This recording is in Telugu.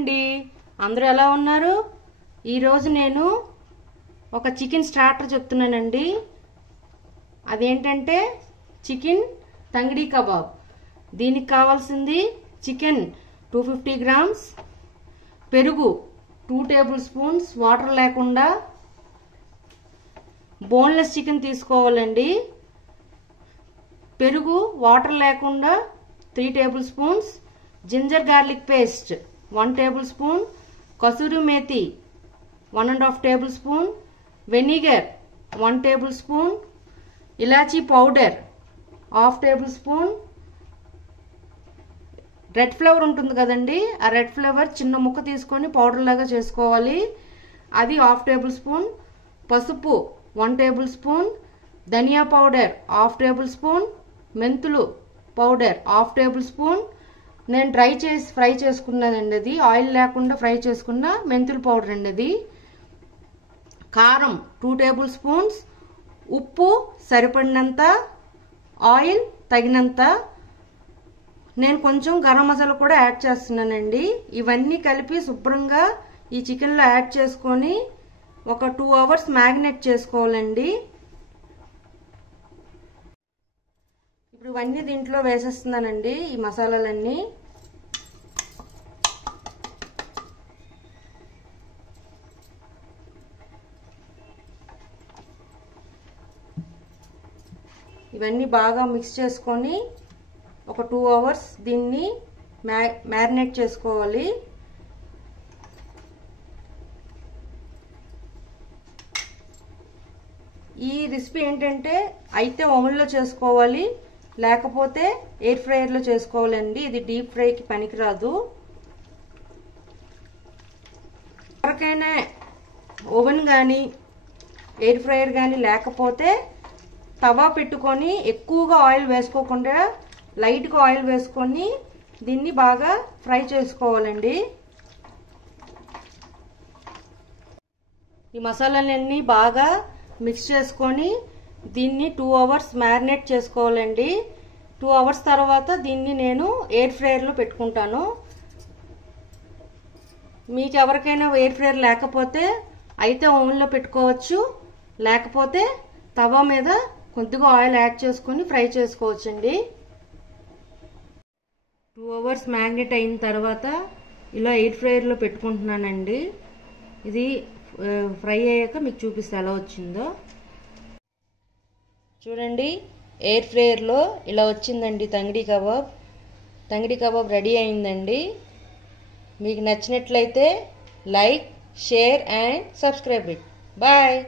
అండి, అందరూ ఎలా ఉన్నారు? ఈరోజు నేను ఒక చికెన్ స్టార్టర్ చెప్తున్నానండి. అదేంటంటే చికెన్ తంగిడి కబాబ్. దీనికి కావాల్సింది చికెన్ 250 గ్రామ్స్, పెరుగు 2 టేబుల్ స్పూన్స్ వాటర్ లేకుండా, బోన్లెస్ చికెన్ తీసుకోవాలండి. పెరుగు వాటర్ లేకుండా 3 tablespoons, ginger garlic paste 1 tablespoon, kasuri methi 1.5 tablespoon, vinegar 1 tablespoon, ఇలాచీ powder 1/2 tablespoon, red flavour ఉంటుంది కదండి, ఆ రెడ్ ఫ్లేవర్ చిన్న ముక్క తీసుకొని పౌడర్ లాగా చేసుకోవాలి, అది 1/2 టేబుల్ స్పూన్, పసుపు 1 టేబుల్ స్పూన్, ధనియా పౌడర్ 1/2 టేబుల్ స్పూన్, మెంతులు పౌడర్ 1/2 టేబుల్ స్పూన్. నేను ఫ్రై చేసుకున్నానండి, అది ఆయిల్ లేకుండా ఫ్రై చేసుకున్న మెంతుల పౌడర్ అండి అది. కారం 2 టేబుల్ స్పూన్స్, ఉప్పు సరిపడినంత, ఆయిల్ తగినంత. నేను కొంచెం గరం మసాలా కూడా యాడ్ చేస్తున్నానండి. ఇవన్నీ కలిపి శుభ్రంగా ఈ చికెన్లో యాడ్ చేసుకొని ఒక 2 అవర్స్ మ్యారినేట్ చేసుకోవాలండి. ఇప్పుడు ఇవన్నీ దీంట్లో వేసేస్తున్నానండి, ఈ మసాలాలన్నీ. ఇవన్నీ బాగా మిక్స్ చేసుకొని ఒక 2 అవర్స్ దీన్ని మ్యారినేట్ చేసుకోవాలి. ఈ రెసిపీ ఏంటంటే అయితే ఓవెన్లో చేసుకోవాలి, లేకపోతే ఎయిర్ ఫ్రైయర్లో చేసుకోవాలండి. ఇది డీప్ ఫ్రైకి పనికిరాదు. ఎవరికైనా ఓవెన్ కానీ ఎయిర్ ఫ్రైయర్ కానీ లేకపోతే తవా పెట్టుకొని ఎక్కువగా ఆయిల్ వేసుకోకుండా లైట్గా ఆయిల్ వేసుకొని దీన్ని బాగా ఫ్రై చేసుకోవాలండి. ఈ మసాలాలన్నీ బాగా మిక్స్ చేసుకొని దీన్ని 2 అవర్స్ మ్యారినేట్ చేసుకోవాలండి. 2 అవర్స్ తర్వాత దీన్ని నేను ఎయిర్ ఫ్రైయర్లో పెట్టుకుంటాను. మీకు ఎవరికైనా ఎయిర్ ఫ్రైయర్ లేకపోతే అయితే ఓవెన్లో పెట్టుకోవచ్చు, లేకపోతే తవా మీద కొద్దిగా ఆయిల్ యాడ్ చేసుకొని ఫ్రై చేసుకోవచ్చండి. 2 అవర్స్ మ్యారినేట్ అయిన తర్వాత ఇలా ఎయిర్ ఫ్రైయర్లో పెట్టుకుంటున్నానండి. ఇది ఫ్రై అయ్యాక మీకు చూపిస్తే ఎలా వచ్చిందో చూడండి. ఎయిర్ ఫ్రైయర్లో ఇలా వచ్చిందండి tangdi kebab. Tangdi kebab ready అయిందండి. మీకు నచ్చినట్లయితే like, share and subscribe it. Bye.